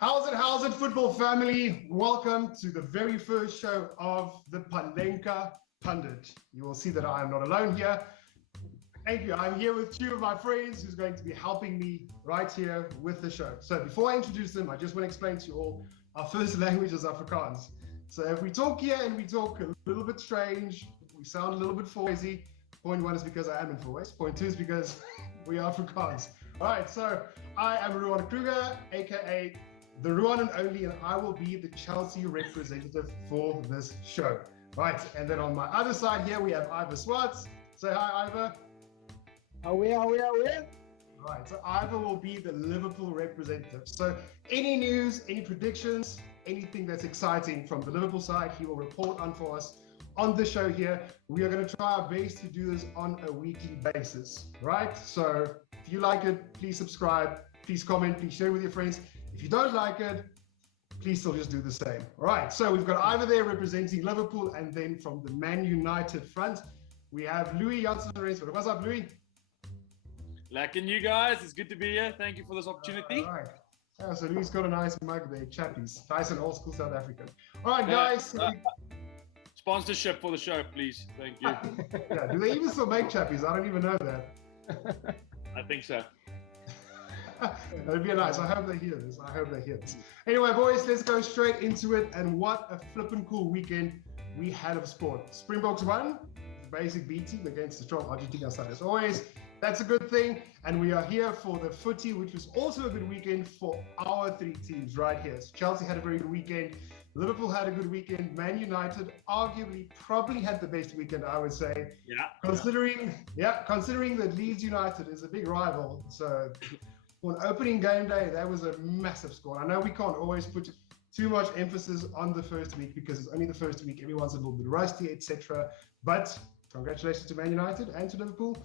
How's it, football family? Welcome to the very first show of the Panenka Pundit. You will see that I am not alone here. Thank you. I'm here with two of my friends who's going to be helping me right here with the show. So before I introduce them, I just want to explain to you all, our first language is Afrikaans. So if we talk here and we talk a little bit strange, we sound a little bit noisy, point one is because I am in voice. Point two is because we are Afrikaans. All right, so I am Ruan Kruger, aka the Ruan and Only, and I will be the Chelsea representative for this show. Right, and then on my other side here, we have Ivor Swartz. Say hi, Ivor. Away. Right, so Ivor will be the Liverpool representative. So any news, any predictions, anything that's exciting from the Liverpool side, he will report on for us on the show here. We are going to try our best to do this on a weekly basis, right? So if you like it, please subscribe, please comment, please share with your friends. If you don't like it, please still just do the same. All right, so we've got Ivor there representing Liverpool, and then from the Man United front, we have Louis Janssen-Rensford. What's up, Louis? Lacking you guys, it's good to be here. Thank you for this opportunity. All right. Yeah, so Louis got a nice mug there, chappies. Nice and old school South African. All right, guys. Sponsorship for the show, please. Thank you. Yeah, do they even still make chappies? I don't even know that. I think so. That'd be nice. I hope they hear this. Anyway, boys, let's go straight into it. And what a flippin' cool weekend we had of sport. Springboks won, basic B team against the strong Argentina side as always. That's a good thing. And we are here for the footy, which was also a good weekend for our three teams right here. So Chelsea had a very good weekend. Liverpool had a good weekend. Man United arguably probably had the best weekend, I would say. Yeah. Considering that Leeds United is a big rival. So on opening game day, that was a massive score. I know we can't always put too much emphasis on the first week because it's only the first week. Everyone's a little bit rusty, etc. But congratulations to Man United and to Liverpool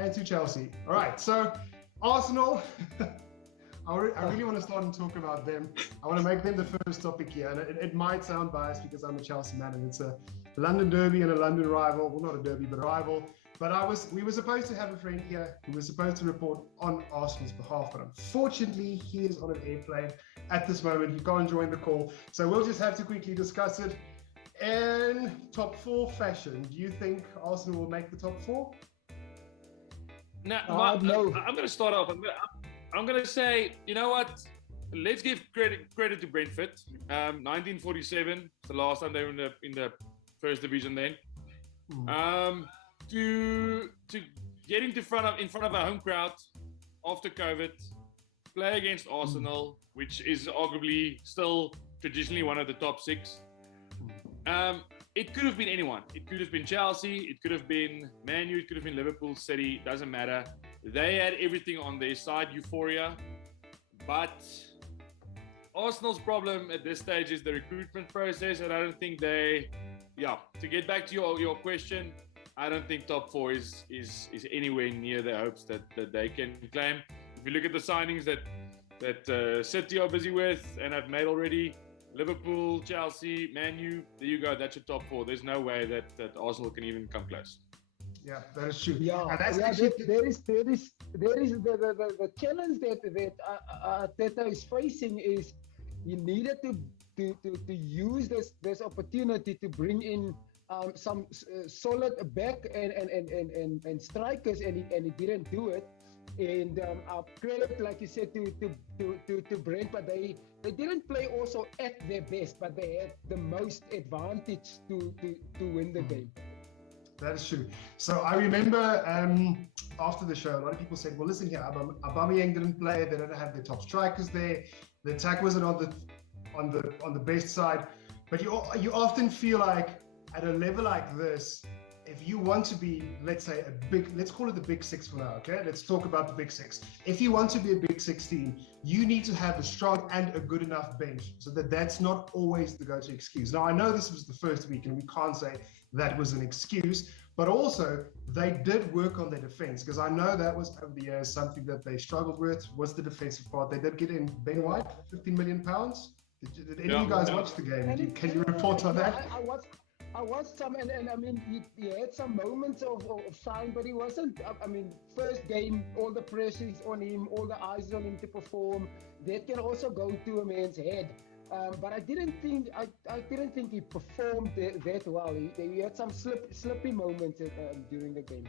and to Chelsea. All right, so Arsenal. I really want to start and talk about them. I want to make them the first topic here. And it might sound biased because I'm a Chelsea man and it's a London derby and a London rival. Well, not a derby, but a rival. But we were supposed to have a friend here who was supposed to report on Arsenal's behalf, but unfortunately he is on an airplane at this moment. He can't join the call. So we'll just have to quickly discuss it. In top four fashion, do you think Arsenal will make the top four? No, no. I'm going to start off. I'm going to say, you know what? Let's give credit to Brentford. 1947, the last time they were in the first division then. To get in front of a home crowd after COVID, play against Arsenal, which is arguably still traditionally one of the top six. It could have been anyone. It could have been Chelsea. It could have been Man U. It could have been Liverpool, City. Doesn't matter. They had everything on their side, euphoria. But Arsenal's problem at this stage is the recruitment process, and I don't think to get back to your question, I don't think top four is anywhere near the hopes that they can claim. If you look at the signings that City are busy with and have made already, Liverpool, Chelsea, Man U, there you go. That's your top four. There's no way that Arsenal can even come close. Yeah, that is true. Yeah, and that's there is the challenge that Arteta is facing is he needed to use this opportunity to bring in some solid back and strikers, and he didn't do it. And credit, like you said, to Brent, but they didn't play also at their best, but they had the most advantage to win the game. That is true. So I remember after the show, a lot of people said, "Well, listen here, Aubameyang didn't play. They didn't have their top strikers there. The attack wasn't on the best side." But you often feel like at a level like this, if you want to be, let's say, let's call it the big six for now, okay? Let's talk about the big six. If you want to be a big six team, you need to have a strong and a good enough bench so that's not always the go-to excuse. Now, I know this was the first week and we can't say that was an excuse, but also they did work on their defense because I know that was over the years something that they struggled with was the defensive part. They did get in Ben White, £15 million. Did any of you guys watch the game? Can you report on that? I watched some, and I mean, he had some moments of shine, but he wasn't. I mean, first game, all the pressure is on him, all the eyes on him to perform. That can also go to a man's head. But I didn't think he performed that well. He had some slippy moments during the game.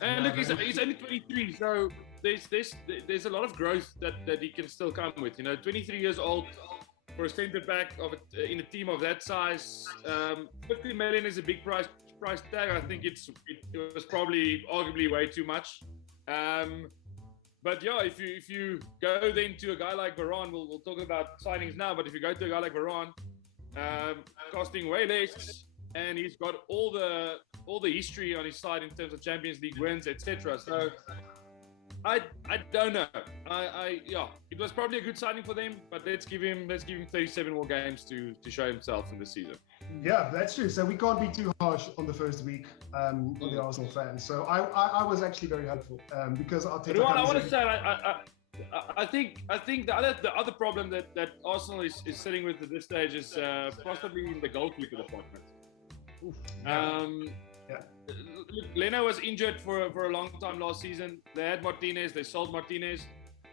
And look, he's only 23, so there's a lot of growth that he can still come with. 23 years old. For a centre back in a team of that size, 50 million is a big price tag. I think it was probably arguably way too much. But yeah, if you go then to a guy like Varane, we'll talk about signings now. But if you go to a guy like Varane, costing way less, and he's got all the history on his side in terms of Champions League wins, etc. So. I don't know. Yeah, it was probably a good signing for them, but let's give him 37 more games to show himself in the season. Yeah, that's true. So we can't be too harsh on the first week on the Arsenal fans. So I was actually very hopeful because I'll take. I want to say I think the other problem that Arsenal is sitting with at this stage is possibly in the goalkeeper department. Look, Leno was injured for a long time last season. They had Martinez, they sold Martinez,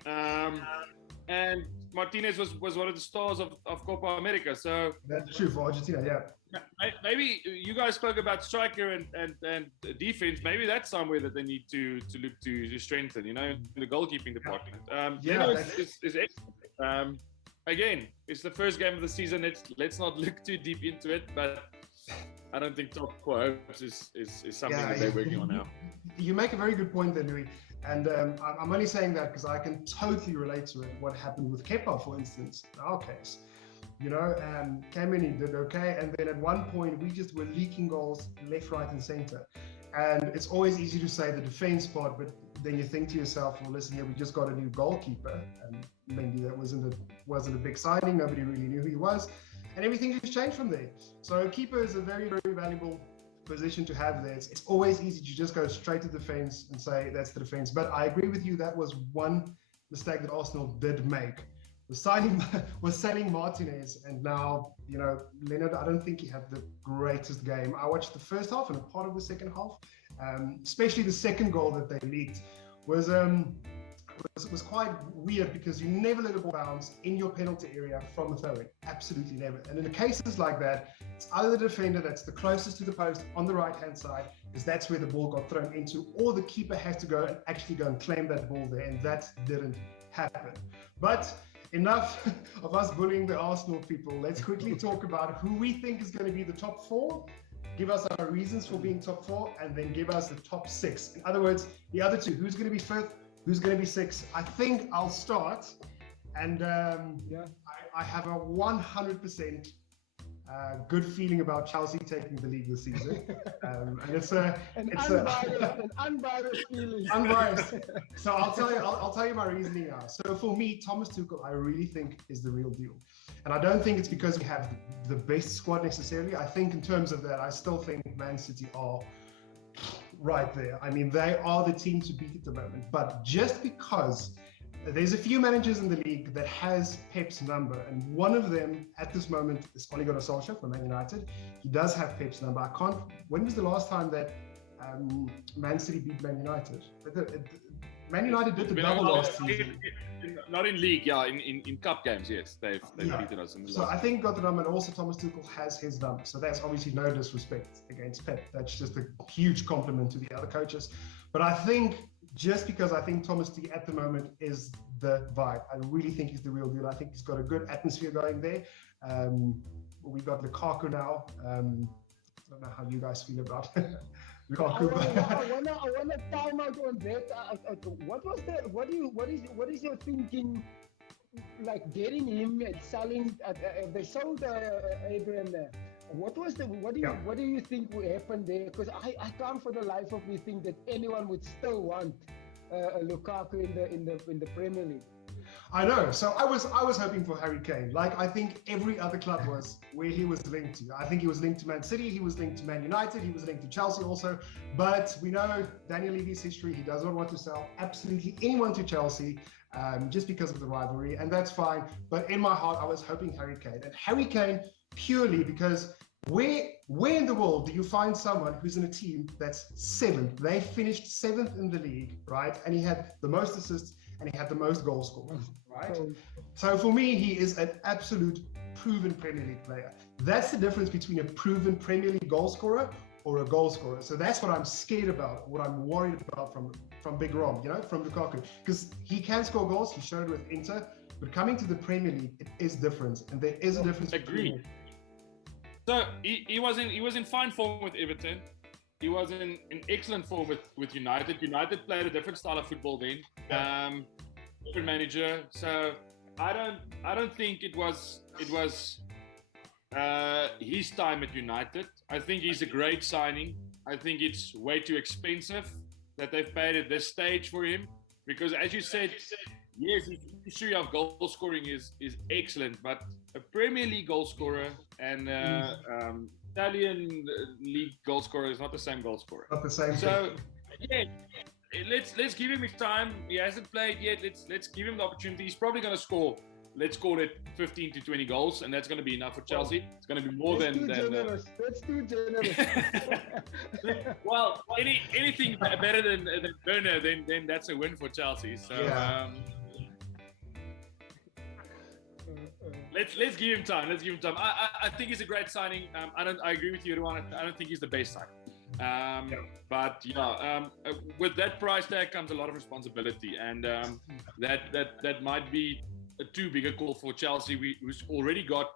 and Martinez was one of the stars of Copa America. So that's true for Argentina, yeah. Maybe you guys spoke about striker and defense. Maybe that's somewhere that they need to look to strengthen. In the goalkeeping department. Is excellent. Again, it's the first game of the season. Let's not look too deep into it, but. I don't think top 4 hopes is something that they're working on now. You make a very good point there, Louis. And I'm only saying that because I can totally relate to it. What happened with Kepa, for instance, in our case. Came in, he did okay. And then at one point, we just were leaking goals left, right, and center. And it's always easy to say the defense part, but then you think to yourself, well, listen here, we just got a new goalkeeper. And maybe that wasn't a big signing. Nobody really knew who he was. And everything just changed from there. So keeper is a very, very valuable position to have there. It's always easy to just go straight to defense and say that's the defense. But I agree with you. That was one mistake that Arsenal did make. Was selling Martinez, and now Leonard. I don't think he had the greatest game. I watched the first half and a part of the second half, especially the second goal that they leaked was quite weird because you never let a ball bounce in your penalty area from a throw-in. Absolutely never. And in the cases like that, it's either the defender that's the closest to the post on the right-hand side, because that's where the ball got thrown into, or the keeper has to go and actually go and claim that ball there, and that didn't happen. But enough of us bullying the Arsenal people. Let's quickly talk about who we think is going to be the top 4. Give us our reasons for being top 4, and then give us the top 6. In other words, the other 2. Who's going to be 5th? Who's going to be 6th? I think I'll start, and I have a 100% good feeling about Chelsea taking the league this season, and it's an unbiased feeling. Unbiased. So I'll tell you my reasoning now. So for me, Thomas Tuchel, I really think is the real deal, and I don't think it's because we have the best squad necessarily. I think in terms of that, I still think Man City are right there. I mean, they are the team to beat at the moment. But just because there's a few managers in the league that has Pep's number, and one of them at this moment is Ole Gunnar Solskjaer from Man United. He does have Pep's number. When was the last time that Man City beat Man United? Man United did the double last season. Not in league, in cup games, yes. They've beaten us in the So I think got the number, and also Thomas Tuchel has his number. So that's obviously no disrespect against Pep. That's just a huge compliment to the other coaches. But I think just because I think Thomas T at the moment is the vibe. I really think he's the real deal. I think he's got a good atmosphere going there. We got Lukaku now. I don't know how you guys feel about Lukaku. I want to time out on that. What is your thinking? Like getting him and selling. They sold Abraham there. What do you think would happen there? Because I can't for the life of me think that anyone would still want Lukaku in the Premier League. I know. So I was hoping for Harry Kane. Like I think every other club was where he was linked to. I think he was linked to Man City. He was linked to Man United. He was linked to Chelsea also. But we know Daniel Levy's history. He does not want to sell absolutely anyone to Chelsea just because of the rivalry, and that's fine. But in my heart, I was hoping Harry Kane. And Harry Kane purely because Where in the world do you find someone who's in a team that's seventh? They finished seventh in the league, right? And he had the most assists and he had the most goal scorers, right? So for me, he is an absolute proven Premier League player. That's the difference between a proven Premier League goal scorer or a goal scorer. So that's what I'm scared about, what I'm worried about from Big Rom, from Lukaku, because he can score goals. He showed it with Inter, but coming to the Premier League, it is different, and there is a difference. Agreed. So he was in fine form with Everton. He was in excellent form with United. United played a different style of football then. Different manager. So I don't think it was his time at United. I think he's a great signing. I think it's way too expensive that they've paid at this stage for him, because as you said, yes, his history of goal scoring is excellent, but a Premier League goal scorer and Italian league goal scorer is not the same goal scorer. Not the same. So yeah, let's give him his time. He hasn't played yet. Let's give him the opportunity. He's probably going to score, let's call it 15 to 20 goals, and that's going to be enough for Chelsea. It's going to be more than. That's too generous. Well, anything better than Werner, then that's a win for Chelsea. So let's give him time. Let's give him time. I think he's a great signing. I agree with you, Ruan. I don't think he's the best signing. But with that price tag comes a lot of responsibility, and that might be a too big a call for Chelsea, who's already got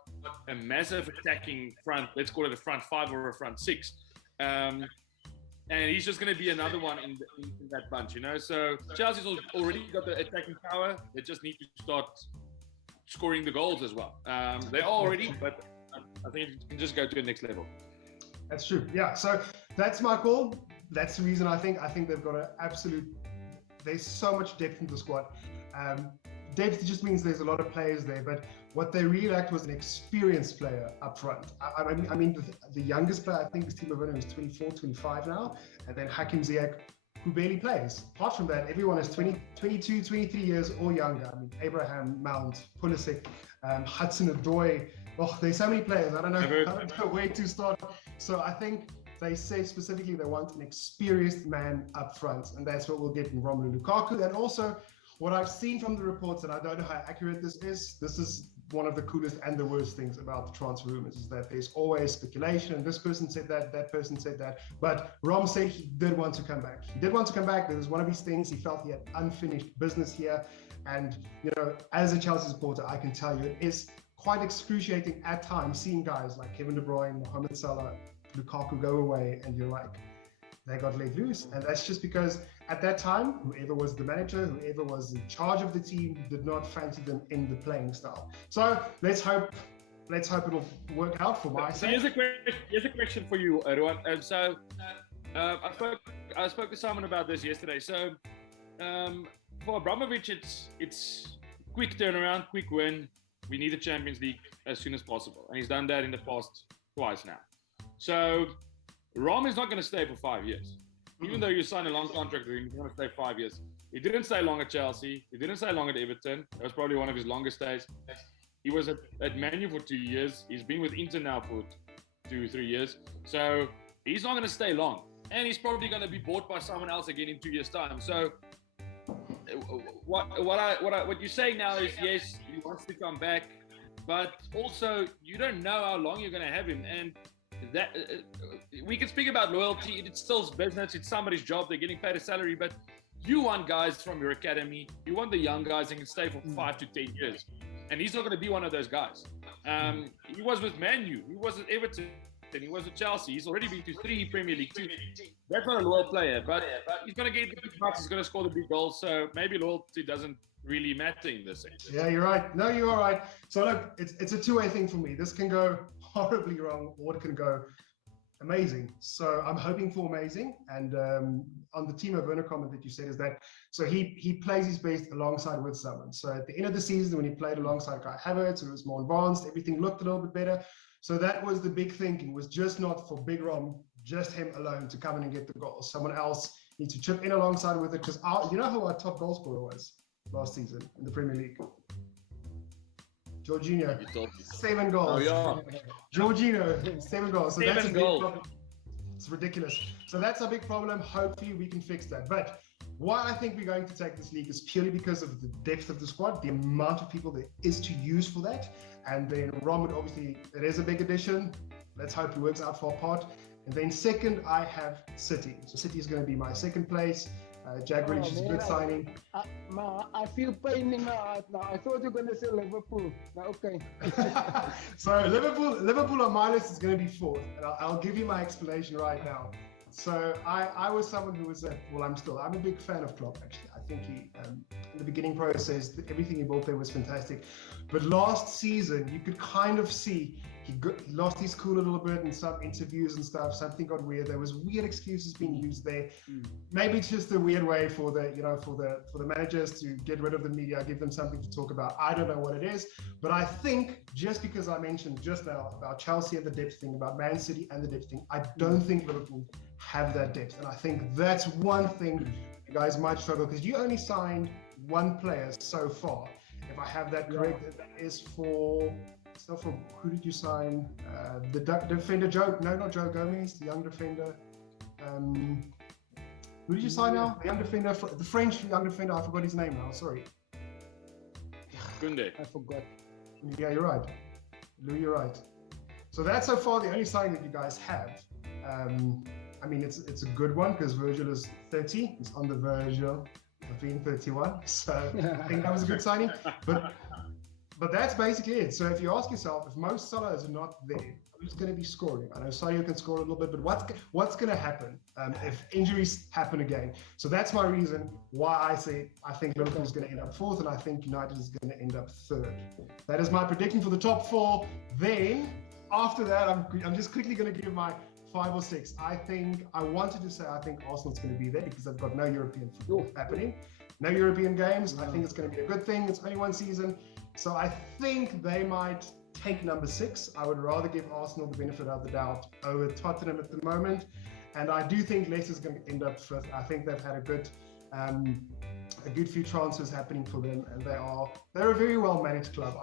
a massive attacking front. Let's call it a front five or a front six, and he's just going to be another one in that bunch, So Chelsea's already got the attacking power. They just need to start scoring the goals as well. They are already, but I think it can just go to the next level. That's true. Yeah. So that's my call. That's the reason I think they've got an absolute. There's so much depth in the squad. Depth just means there's a lot of players there, but what they really lacked was an experienced player up front. I mean, the youngest player I think is Timo Werner, who's 24, 25 now, and then Hakim Ziyech, who barely plays. Apart from that, everyone is 20, 22, 23 years or younger. I mean, Abraham, Mount, Pulisic, Hudson-Odoi. Oh, there's so many players. I don't know where to start. So I think they say specifically they want an experienced man up front, and that's what we'll get in Romelu Lukaku. And also, what I've seen from the reports, and I don't know how accurate this is one of the coolest and the worst things about the transfer rumors, is that there's always speculation, and this person said that person said that. But Rom said he did want to come back. He did want to come back. That was one of his things. He felt he had unfinished business here. And, as a Chelsea supporter, I can tell you it is quite excruciating at times seeing guys like Kevin De Bruyne, Mohamed Salah, Lukaku go away, and you're like, they got let loose. And that's just because at that time, whoever was the manager, whoever was in charge of the team, did not fancy them in the playing style. So let's hope it'll work out for my sake. Here's a question for you, Ruan. So I spoke to someone about this yesterday. So for Abramovich, it's quick turnaround, quick win. We need the Champions League as soon as possible, and he's done that in the past twice now. So Rom is not going to stay for 5 years. Even though you sign a long contract with him, he's going to stay 5 years. He didn't stay long at Chelsea. He didn't stay long at Everton. That was probably one of his longest stays. He was at Man U for 2 years. He's been with Inter now for 2-3 years. So he's not going to stay long. And he's probably going to be bought by someone else again in 2 years' time. So what you're saying now is, yes, he wants to come back. But also, you don't know how long you're going to have him. And that we can speak about loyalty. It's still business. It's somebody's job. They're getting paid a salary, but you want guys from your academy. You want the young guys that can stay for 5 to 10 years, and he's not going to be one of those guys. He was with Man U. He was at Everton. He was at Chelsea. He's already been to 3 Premier League teams. That's not a loyal player, but he's going to get the big bucks. He's going to score the big goals. So maybe loyalty doesn't really matter in this sense. Yeah, you're right. No, you're all right. So look, it's a two-way thing for me. This can go horribly wrong, or it can go amazing. So I'm hoping for amazing. And on the Timo Werner comment that you said is that, so he plays his best alongside with someone. So at the end of the season, when he played alongside Kai Havertz, it was more advanced, everything looked a little bit better. So that was the big thinking, was just not for Big Rom, just him alone to come in and get the goals. Someone else needs to chip in alongside with it, because you know who our top goal scorer was last season in the Premier League? Jorginho, You told me. 7 goals. Oh yeah. Jorginho, 7 goals. So that's a 7 big goals. problem. It's ridiculous. So that's a big problem. Hopefully we can fix that. But why I think we're going to take this league is purely because of the depth of the squad, the amount of people there is to use for that. And then Rom, obviously, it is a big addition. Let's hope it works out for our part. And then second, I have City. So City is going to be my second place. Jack Grealish is a good signing. I feel pain in my heart now. I thought you were going to say Liverpool. No, okay. So Liverpool on my list is going to be fourth. And I'll give you my explanation right now. So I was someone who was I'm a big fan of Klopp, actually. I think he, in the beginning process, everything he built there was fantastic. But last season, you could kind of see he lost his cool a little bit in some interviews and stuff. Something got weird. There was weird excuses being used there. Maybe it's just a weird way for the managers to get rid of the media, give them something to talk about. I don't know what it is, but I think just because I mentioned just now about Chelsea and the depth thing, about Man City and the depth thing, I don't think Liverpool have that depth, and I think that's one thing you guys might struggle because you only signed one player so far. If I have that correct, that is for. It's not for who did you sign? The defender Joe? No, not Joe Gomez. The young defender. Who did you sign now? The young defender, the French young defender. I forgot his name now. Sorry. Pundit. I forgot. Yeah, you're right. Lou, you're right. So that's so far the only signing that you guys have. I mean, it's a good one because Virgil is 30. He's on the verge of being 31. So I think that was a good signing. But that's basically it. So if you ask yourself, if Mo Salah is not there, who's going to be scoring? I know Sadio can score a little bit, but what's going to happen if injuries happen again? So that's my reason why I say I think Liverpool is going to end up fourth, and I think United is going to end up third. That is my prediction for the top four. Then after that, I'm just quickly going to give my 5 or 6. I think Arsenal's going to be there because they've got no European football happening, no European games. I think it's going to be a good thing. It's only one season. So I think they might take number 6. I would rather give Arsenal the benefit of the doubt over Tottenham at the moment. And I do think Leicester's going to end up 5th. I think they've had a good few transfers happening for them, and they're a very well managed club.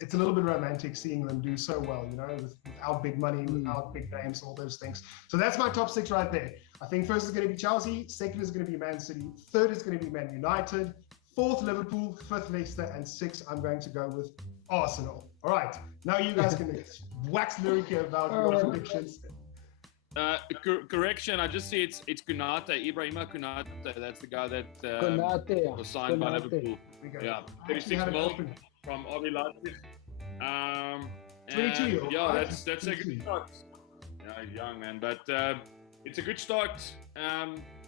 It's a little bit romantic seeing them do so well, without big money, without big names, all those things. So that's my top 6 right there. I think first is going to be Chelsea, second is going to be Man City, third is going to be Man United, 4th Liverpool, 5th Leicester, and 6th I'm going to go with Arsenal. All right, now you guys can wax lyric about your predictions. Correction, I just see it's Konate, Ibrahima Konate. That's the guy that was signed by Liverpool. Yeah, 36 mil from RB Leipzig. 22 year old. Yeah, that's a good start. Yeah, young man, but it's a good start.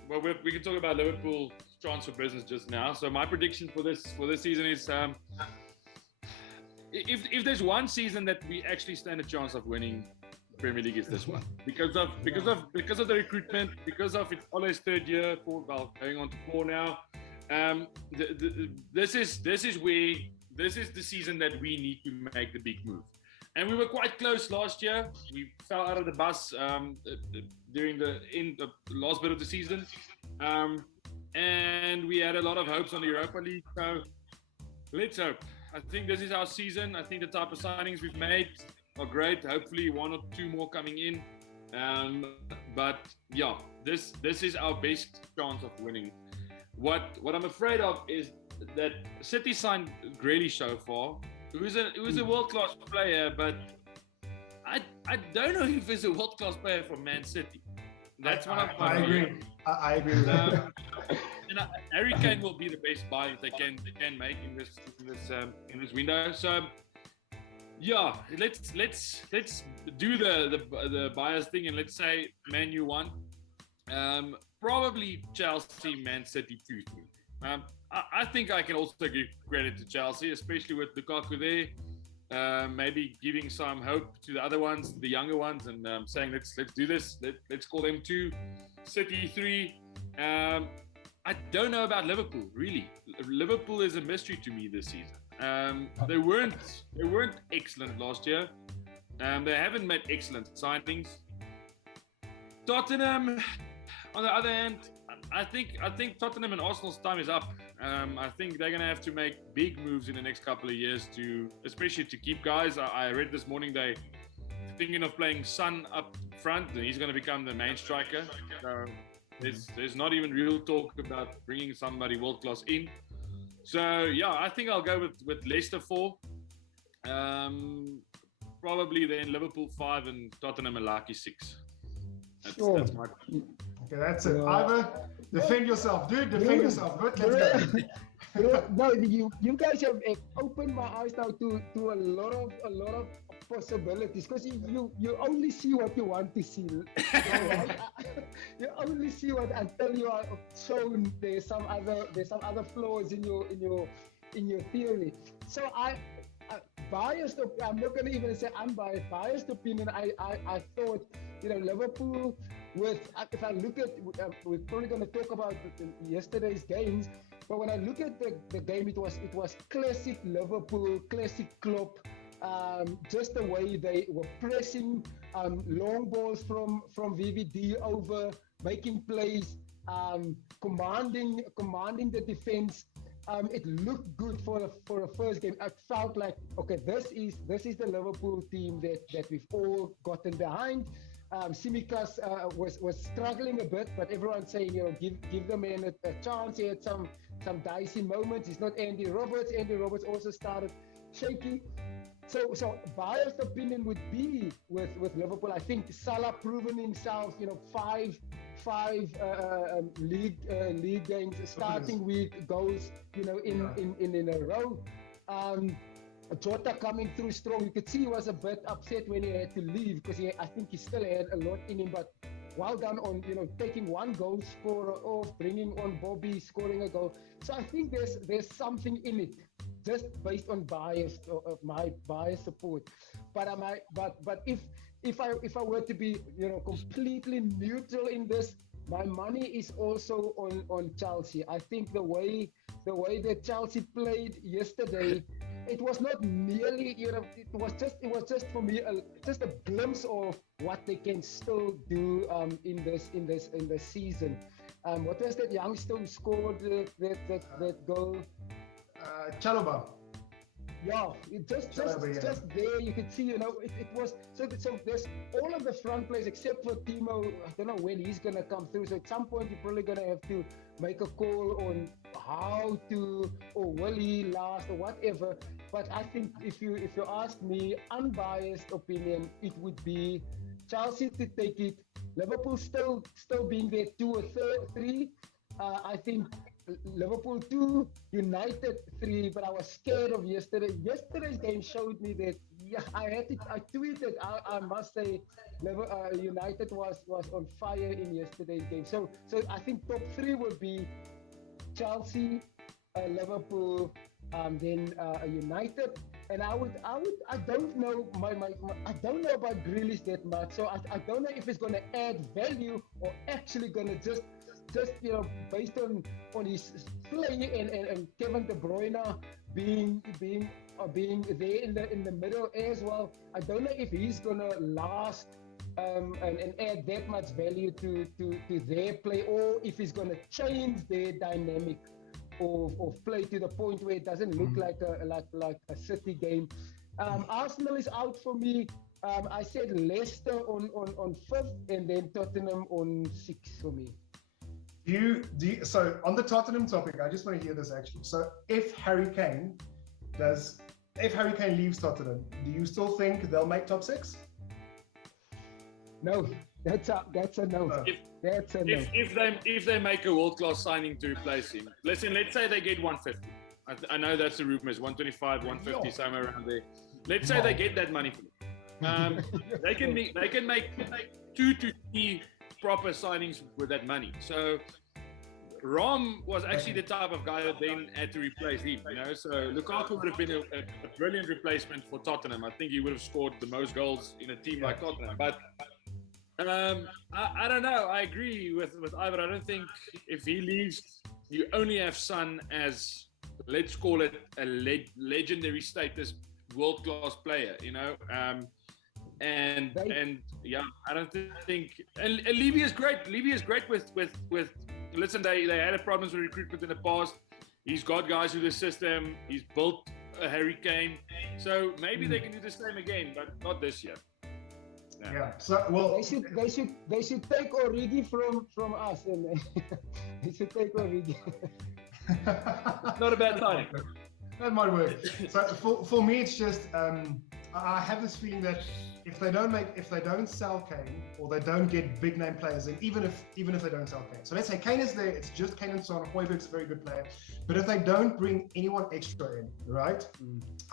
Well, we can talk about Liverpool transfer business just now. So my prediction for this season is if there's one season that we actually stand a chance of winning Premier League, is this one because of the recruitment, because of it's Ole's 3rd year, going on to 4 now. This is the season that we need to make the big move, and we were quite close last year. We fell out of the bus during the last bit of the season, and we had a lot of hopes on the Europa League. So let's hope. I think this is our season. I think the type of signings we've made are great. Hopefully 1 or 2 more coming in. But yeah, this is our best chance of winning. What I'm afraid of is that City signed Grealish so far, who is a world-class player, but I don't know if he's a world-class player for Man City. That's what I agree. I agree with that. And Harry Kane will be the best buy they can make in this window. So yeah, let's do the buyers thing, and let's say Man U 1, probably Chelsea, Man City 2-3. I think I can also give credit to Chelsea, especially with Lukaku there. Maybe giving some hope to the other ones, the younger ones, and saying let's do this. Let's call them 2, City 3. I don't know about Liverpool, really. Liverpool is a mystery to me this season. They weren't excellent last year. They haven't made excellent signings. Tottenham, on the other hand, I think Tottenham and Arsenal's time is up. I think they're going to have to make big moves in the next couple of years especially to keep guys. I read this morning they're thinking of playing Son up front, and he's going to become the main striker. So there's not even real talk about bringing somebody world class in. So yeah, I think I'll go with Leicester 4. Probably then Liverpool 5 and Tottenham and Lucky 6. That's my. Okay, that's it. Ivor, defend yourself, dude. Defend yourself. Good, let's go. No, you guys have opened my eyes now to a lot of possibilities, because you only see what you want to see. You only see what, until you are shown there's some other flaws in your theory. So biased. I'm not going to even say unbiased. Biased opinion. I thought, Liverpool. If I look at, we're probably going to talk about yesterday's games. But when I look at the game, it was classic Liverpool, classic Klopp. Just the way they were pressing, long balls from VVD over, making plays, commanding the defense. It looked good for the first game. I felt like, okay, this is the Liverpool team that we've all gotten behind. Tsimikas was struggling a bit, but everyone's saying, give the man a chance. He had some dicey moments. He's not Andy Roberts. Andy Roberts also started shaky. So biased opinion would be with Liverpool. I think Salah proven himself. Five league games, starting week goals. In a row. Jota coming through strong. You could see he was a bit upset when he had to leave, because I think he still had a lot in him. But well done on taking one goal scorer off, bringing on Bobby, scoring a goal. So I think there's something in it, just based on bias, my bias support. But if I were to be completely neutral in this, my money is also on Chelsea. I think the way that Chelsea played yesterday, it was not merely, it was just for me just a glimpse of what they can still do in this season. What was that youngster who scored that goal? Chalobah. Yeah, just there you could see, it was so there's all of the front players except for Timo. I don't know when he's gonna come through. So at some point you're probably gonna have to make a call on how to, or will he last or whatever. But I think if you ask me, unbiased opinion, it would be Chelsea to take it. Liverpool still being there 2 or 3. I think Liverpool 2, United 3, but I was scared of yesterday. Yesterday's game showed me that I tweeted, I must say, United was on fire in yesterday's game. So I think top 3 would be Chelsea, Liverpool, then United. And I don't know I don't know about Grealish that much. So I don't know if it's going to add value or actually going to just based on his play and Kevin De Bruyne being there in the middle as well. I don't know if he's gonna last and add that much value to their play, or if he's gonna change their dynamic of play to the point where it doesn't look like a City game. Arsenal is out for me. I said Leicester on 5th, and then Tottenham on 6th for me. So on the Tottenham topic, I just want to hear this actually. So if Harry Kane leaves Tottenham, do you still think they'll make top 6? No, that's a no. That's a no. If they make a world-class signing to replace him, let's say they get 150. I know that's the rumors, 125, 150, somewhere around there. Let's say they get that money for him. They can make 2 to 3 proper signings with that money. So Rom was actually the type of guy that then had to replace him, So Lukaku would have been a brilliant replacement for Tottenham. I think he would have scored the most goals in a team like Tottenham. But I don't know. I agree with Ivor. I don't think if he leaves, you only have Son as, let's call it, a legendary status world-class player, And I don't think. And Levy is great. Levy is great with. Listen, they had problems with recruitment in the past. He's got guys who assist him. He's built a hurricane. So maybe they can do the same again, but not this year. Yeah. So well, they should take Origi from us, and they should take Origi. Not a bad signing. That might work. So for me, it's just I have this feeling that if they don't sell Kane or they don't get big name players in, even if they don't sell Kane. So let's say Kane is there, it's just Kane and Son. Højbjerg's a very good player, but if they don't bring anyone extra in, right?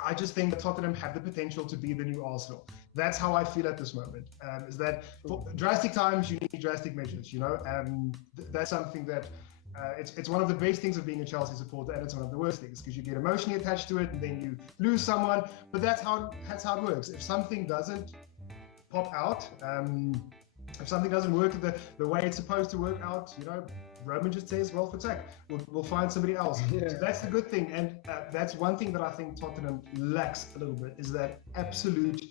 I just think that Tottenham have the potential to be the new Arsenal. That's how I feel at this moment. Is that for drastic times you need drastic measures? You know, that's something that. It's one of the best things of being a Chelsea supporter, and it's one of the worst things because you get emotionally attached to it, and then you lose someone. But that's how it works. If something doesn't pop out, if something doesn't work the way it's supposed to work out, you know, Roman just says, "Well, for tech, we'll find somebody else." Yeah. So that's the good thing, and that's one thing that I think Tottenham lacks a little bit is that absolute.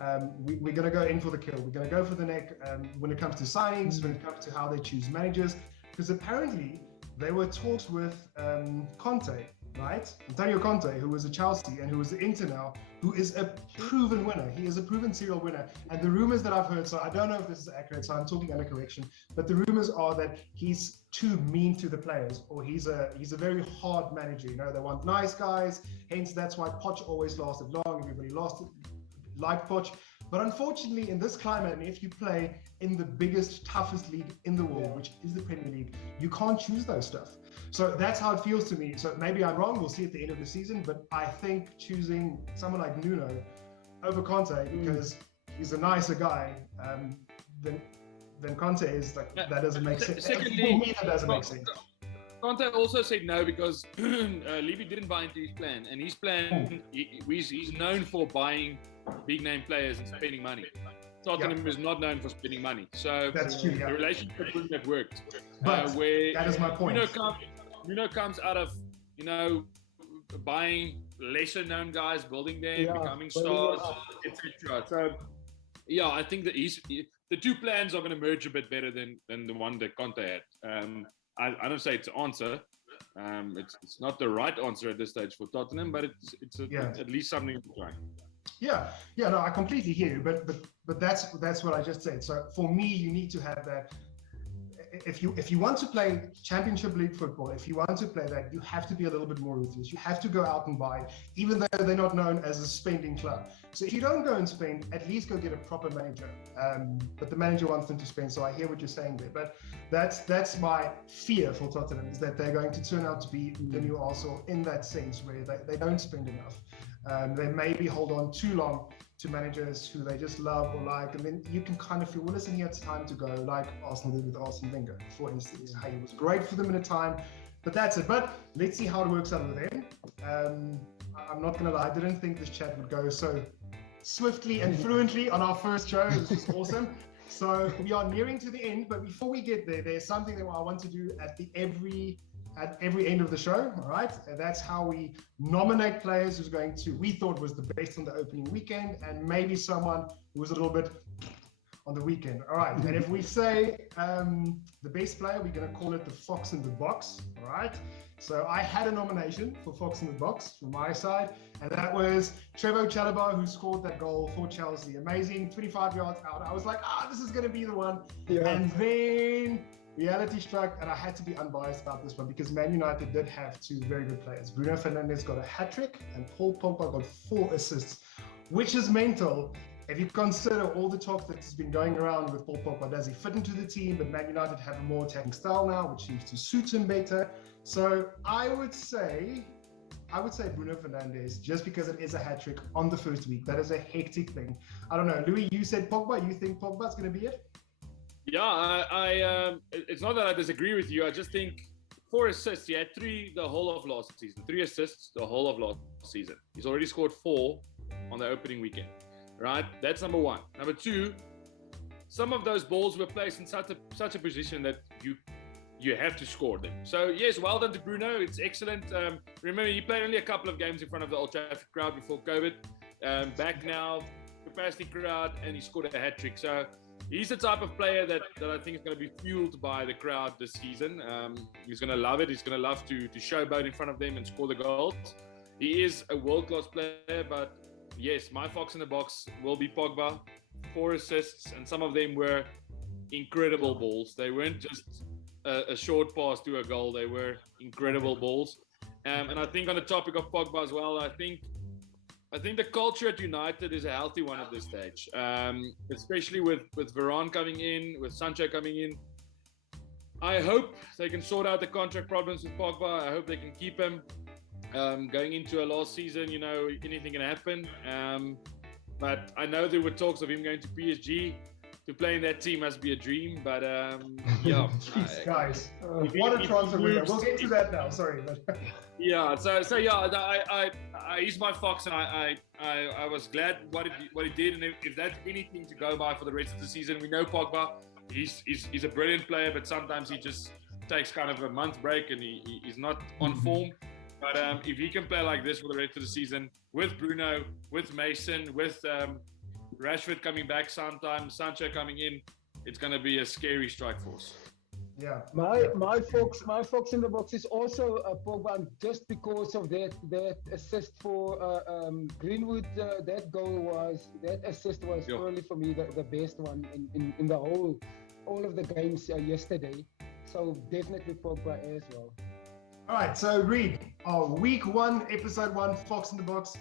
We're going to go in for the kill. We're going to go for the neck when it comes to signings, when it comes to how they choose managers. Because apparently there were talks with Conte, right? Antonio Conte, who was at Chelsea and who was at Inter now, who is a proven winner. He is a proven serial winner. And the rumors that I've heard, so I don't know if this is accurate, so I'm talking under correction, but the rumors are that he's too mean to the players, or he's a very hard manager. You know, they want nice guys, hence that's why Poch always lasted long. Everybody liked Poch. But unfortunately, in this climate, and if you play in the biggest, toughest league in the world, which is the Premier League, you can't choose those stuff. So that's how it feels to me. So maybe I'm wrong. We'll see at the end of the season. But I think choosing someone like Nuno over Conte because he's a nicer guy than Conte is, like, that doesn't make sense. Secondly, for me, that doesn't make sense. Conte also said no because Levy didn't buy into his plan, and his plan, he's known for buying big name players and spending money. Tottenham is not known for spending money, so that's true. The relationship wouldn't have worked. But where that is my point. Nuno comes out of buying lesser known guys, building them, becoming stars, etc. So yeah, I think that the two plans are going to merge a bit better than the one that Conte had. I don't say it's an answer. It's not the right answer at this stage for Tottenham, but it's at least something to try. Yeah, no, I completely hear you, but that's what I just said. So for me, you need to have that. If you want to play Championship League football, if you want to play that, you have to be a little bit more ruthless. You have to go out and buy, even though they're not known as a spending club. So if you don't go and spend, at least go get a proper manager. But the manager wants them to spend, so I hear what you're saying there. But that's my fear for Tottenham, is that they're going to turn out to be the new Arsenal in that sense, where they don't spend enough. They maybe hold on too long to managers who they just love or like, and then you can kind of feel, well, listen, here, it's time to go, like Arsenal did with Arsene Wenger, for instance. Hey, it was great for them in a time, but that's it. But let's see how it works out with them. I'm not going to lie, I didn't think this chat would go so swiftly and fluently on our first show. It was just awesome. So we are nearing to the end, but before we get there, there's something that I want to do at every end of the show, all right? And that's how we nominate players we thought was the best on the opening weekend, and maybe someone who was a little bit on the weekend. All right, and if we say the best player, we're going to call it the Fox in the Box, all right? So I had a nomination for Fox in the Box from my side, and that was Trevoh Chalobah, who scored that goal for Chelsea. Amazing, 25 yards out. I was like, this is going to be the one. Yeah. And then reality struck, and I had to be unbiased about this one because Man United did have two very good players. Bruno Fernandes got a hat-trick and Paul Pogba got 4 assists, which is mental if you consider all the talk that's been going around with Paul Pogba. Does he fit into the team? But Man United have a more attacking style now, which seems to suit him better. So I would say Bruno Fernandes, just because it is a hat-trick on the first week. That is a hectic thing. I don't know. Louis, you said Pogba. You think Pogba's going to be it? Yeah, it's not that I disagree with you. I just think 4 assists. He had 3 the whole of last season. 3 assists the whole of last season. He's already scored 4 on the opening weekend, right? That's number 1. Number 2, some of those balls were placed in such a position that you have to score them. So yes, well done to Bruno. It's excellent. Remember, he played only a couple of games in front of the Old Trafford crowd before COVID. Back now, capacity crowd, and he scored a hat-trick. So he's the type of player that I think is going to be fueled by the crowd this season. He's going to love it. He's going to love to showboat in front of them and score the goals. He is a world-class player, but yes, my fox in the box will be Pogba. 4 assists, and some of them were incredible balls. They weren't just a short pass to a goal. They were incredible balls. And I think on the topic of Pogba as well, I think the culture at United is a healthy one at this stage, especially with Varane coming in, with Sancho coming in. I hope they can sort out the contract problems with Pogba. I hope they can keep him. Going into a last season, anything can happen. But I know there were talks of him going to PSG. To play in that team must be a dream. But yeah, jeez, guys, what a transfer window. We'll get to that now. Sorry, but yeah. So yeah, he's my fox, and I was glad what he did. And if that's anything to go by for the rest of the season, we know Pogba. He's a brilliant player, but sometimes he just takes kind of a month break and he's not on form. But if he can play like this for the rest of the season, with Bruno, with Mason, with Rashford coming back sometime, Sancho coming in, it's going to be a scary strike force. Yeah. My fox in the box is also Pogba, just because of that assist for Greenwood. That assist was probably for me the best one in the all of the games yesterday. So definitely Pogba as well. All right, so Reed, our week 1, episode 1, Fox in the Box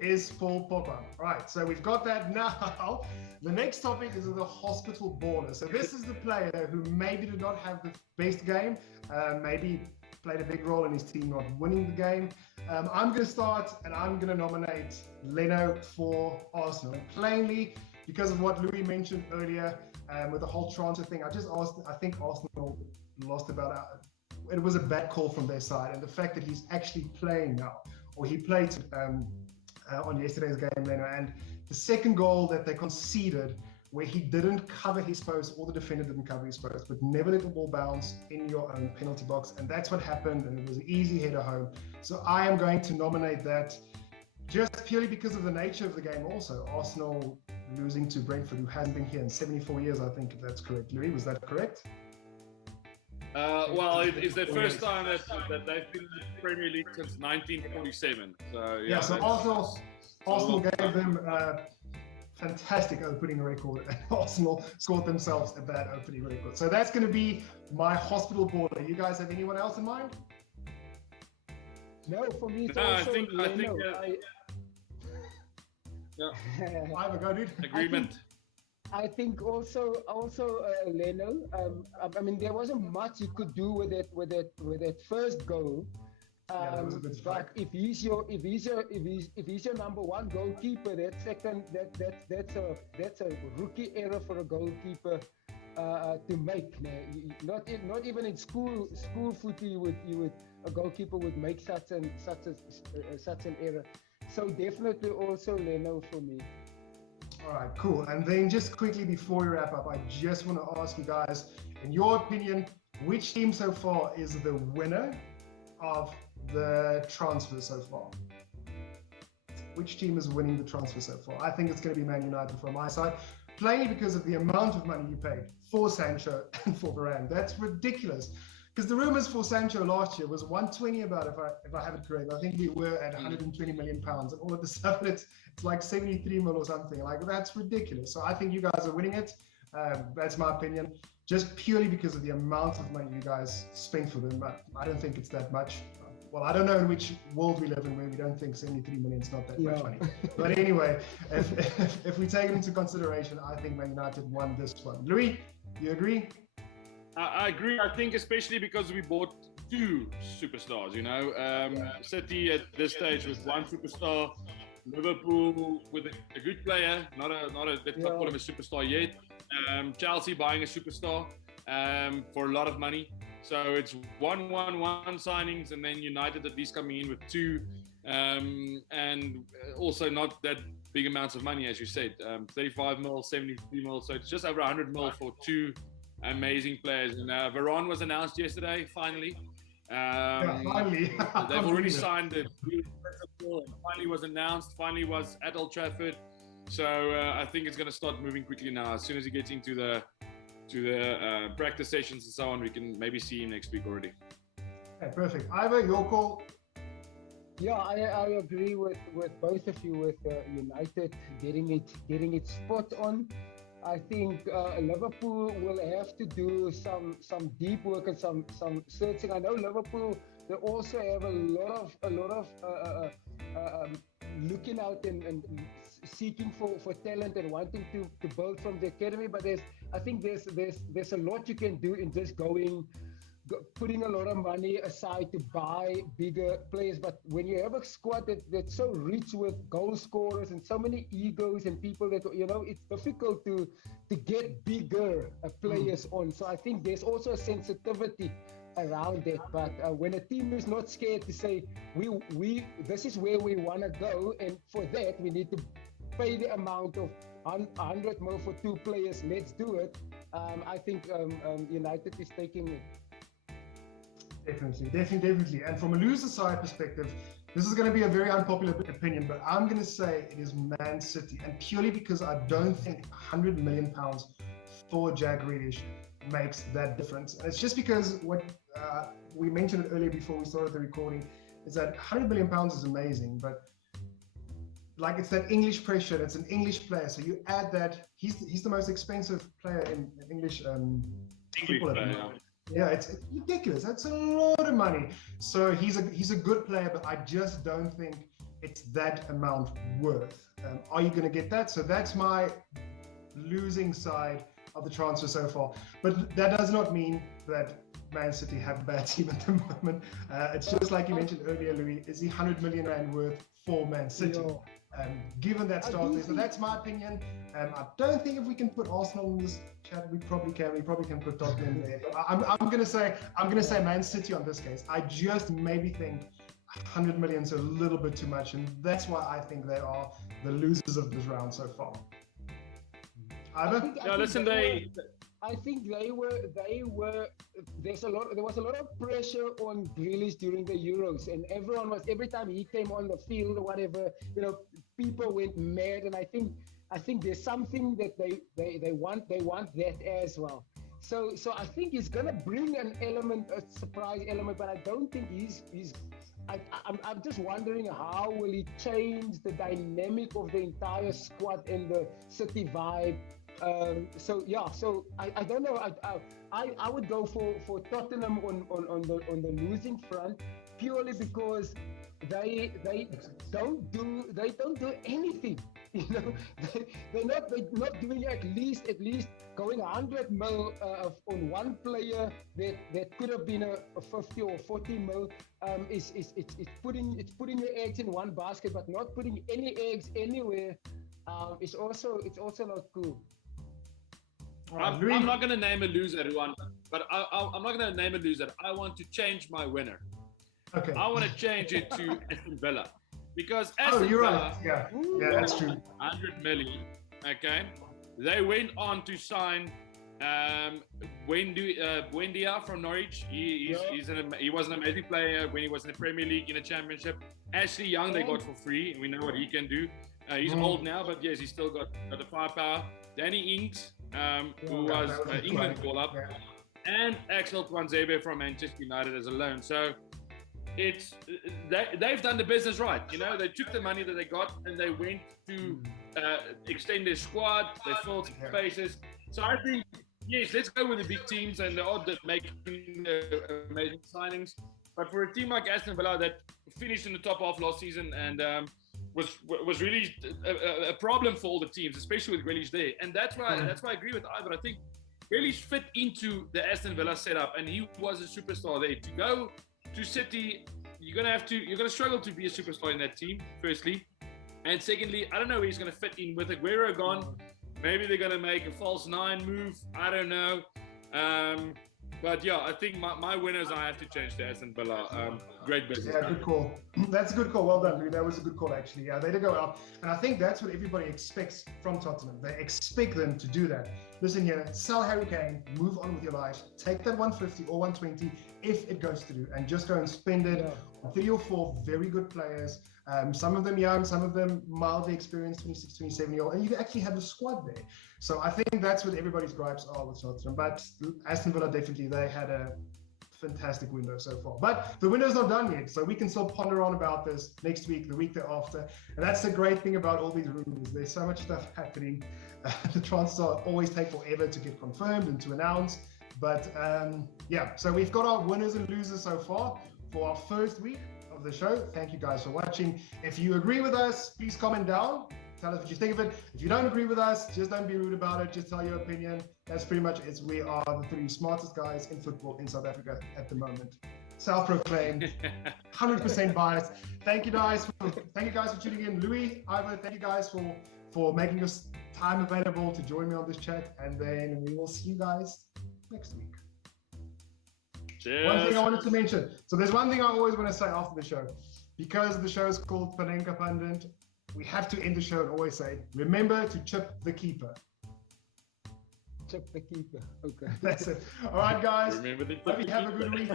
is Paul Pogba. All right, so we've got that now. The next topic is the hospital baller. So this is the player who maybe did not have the best game, maybe played a big role in his team not winning the game. I'm going to start, and I'm going to nominate Leno for Arsenal. Plainly, because of what Louis mentioned earlier with the whole transfer thing, I think Arsenal lost it was a bad call from their side, and the fact that he's actually playing now, or he played on yesterday's game, Leno, and the second goal that they conceded, where he didn't cover his post, or the defender didn't cover his post, but never let the ball bounce in your own penalty box, and that's what happened, and it was an easy header home. So I am going to nominate that, just purely because of the nature of the game. Also, Arsenal losing to Brentford, who hasn't been here in 74 years, I think, if that's correct. Louis, was that correct? Well, it's the first time that they've been in the Premier League since 1947. So yeah, so Arsenal gave them a fantastic opening record, and Arsenal scored themselves a bad opening record. So that's going to be my hospital baller. You guys have anyone else in mind? No, for me, it's no, also I think yeah. Ivan, go, dude. Agreement. I think also Leno. I mean, there wasn't much he could do with that first goal. That was a good strike. But if he's your number one goalkeeper, that's a rookie error for a goalkeeper to make. Not even in school footy a goalkeeper would make such an error. So definitely also Leno for me. All right, cool. And then just quickly before we wrap up, I just want to ask you guys, in your opinion, which team so far is the winner of the transfer so far? Which team is winning the transfer so far? I think it's going to be Man United from my side, plainly because of the amount of money you paid for Sancho and for Varane. That's ridiculous. Because the rumors for Sancho last year was 120 about, if I have it correct. I think we were at 120 million pounds, and all of the stuff, it's like 73 mil or something. Like, that's ridiculous. So I think you guys are winning it. That's my opinion. Just purely because of the amount of money you guys spent for them. I don't think it's that much. Well, I don't know in which world we live in where we don't think 73 million is not that much money. But anyway, if we take it into consideration, I think Man United won this one. Louis, you agree? I agree. I think especially because we bought 2 superstars, City at this stage with 1 superstar, Liverpool with a good player, not let's not call him a superstar yet. Chelsea buying a superstar for a lot of money. So it's 1 signings, and then United at least coming in with 2, and also not that big amounts of money, as you said, 35 mil, 73 mil. So it's just over 100 mil for 2 amazing players. And Varane was announced yesterday, finally. Finally. They've already signed the deal. Finally was announced, finally was at Old Trafford. So I think it's going to start moving quickly now. As soon as he gets into the practice sessions and so on, we can maybe see him next week already. Okay, perfect. Ivor, your call. Yeah, I agree with both of you with United getting it spot on. I think Liverpool will have to do some deep work and some searching. I know Liverpool, they also have a lot of looking out and seeking for talent and wanting to build from the academy. But I think there's a lot you can do in just putting a lot of money aside to buy bigger players. But when you have a squad that's so rich with goal scorers and so many egos and people that, it's difficult to get bigger players on. So I think there's also a sensitivity around that. But when a team is not scared to say, we this is where we want to go, and for that we need to pay the amount of 100 mil for 2 players, let's do it. I think United is taking it. Definitely. And from a loser side perspective, this is going to be a very unpopular opinion, but I'm going to say it is Man City, and purely because I don't think £100 million for Jack Grealish makes that difference. And it's just because what we mentioned it earlier before we started the recording, is that £100 million is amazing, but like it's that English pressure. It's an English player, so you add that. He's the most expensive player in English football at the moment. Yeah, it's ridiculous. That's a lot of money. So he's a good player, but I just don't think it's that amount worth. Are you going to get that? So that's my losing side of the transfer so far. But that does not mean that Man City have a bad team at the moment. It's just like you mentioned earlier, Louis, is the £100 million worth for Man City? Given that start there. So that's my opinion. I don't think if we can put Arsenal in this chat, we probably can. We probably can put Tottenham there. But I'm gonna say Man City on this case. I just maybe think 100 million is a little bit too much, and that's why I think they are the losers of this round so far. Ivor? I think they were. There was a lot of pressure on Grealish during the Euros, and every time he came on the field or whatever, people went mad. And I think there's something that they want that as well. So I think he's gonna bring a surprise element, but I don't think I'm just wondering how will he change the dynamic of the entire squad and the City vibe. So I don't know. I would go for Tottenham on the losing front, purely because they don't do anything. They're not doing at least going 100 mil on one player that could have been a 50 or 40 mil. It's putting the eggs in one basket, but not putting any eggs anywhere. It's also not cool. I'm not going to name a loser, everyone, but I'm not going to name a loser. I want to change my winner. Okay. I want to change it to Aston Villa. Because Aston you're Villa, right. Yeah, that's true. 100 million, okay? They went on to sign Buendia from Norwich. He was an amazing player when he was in the Premier League, in the Championship. Ashley Young, they got for free, and we know what he can do. He's old now, but yes, he's still got the firepower. Danny Ings, who was England call-up, and Axel Tuanzebe from Manchester United as a loan. So they've done the business right. They took the money that they got and they went to extend their squad. They filled spaces. So I think, yes, let's go with the big teams and they're making amazing signings. But for a team like Aston Villa that finished in the top half last season and was really a problem for all the teams, especially with Grealish there. And that's why I agree with Ivor. I think Grealish fit into the Aston Villa setup, and he was a superstar there. To go to City, you're gonna struggle to be a superstar in that team, firstly. And secondly, I don't know where he's gonna fit in with Aguero gone. Maybe they're gonna make a false 9 move. I don't know. But yeah, I think my winners, I have to change to Aston Villa. Great business. Yeah, good call. That's a good call. Well done, Lou. That was a good call, actually. Yeah, they did go out. And I think that's what everybody expects from Tottenham. They expect them to do that. Listen here, sell Harry Kane, move on with your life, take that 150 or 120 if it goes through, and just go and spend it on 3 or 4 very good players. Some of them young, some of them mildly experienced, 26, 27-year-old, and you actually have a squad there. So I think that's what everybody's gripes are with Tottenham. But Aston Villa, definitely, they had a fantastic window so far. But the window's not done yet, so we can still ponder on about this next week, the week thereafter. And that's the great thing about all these rumors. There's so much stuff happening. The transfers always take forever to get confirmed and to announce. But yeah, so we've got our winners and losers so far for our first week of the show. Thank you guys for watching. If you agree with us, please comment down. Tell us what you think of it. If you don't agree with us, just don't be rude about it. Just tell your opinion. That's pretty much it. We are the 3 smartest guys in football in South Africa at the moment. Self-proclaimed, 100% biased. Thank you guys for tuning in. Louis, Ivor, thank you guys for making us time available to join me on this chat. And then we will see you guys next week. Cheers. One thing I wanted to mention. So there's one thing I always want to say after the show. Because the show is called Panenka Pundit, we have to end the show and always say, remember to chip the keeper. Chip the keeper. Okay. That's it. All right, guys. Remember the Hope you have a good week.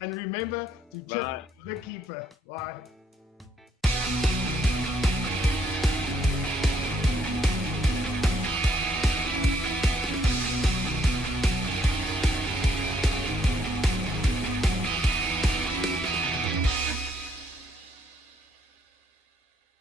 And remember to chip the keeper. Bye.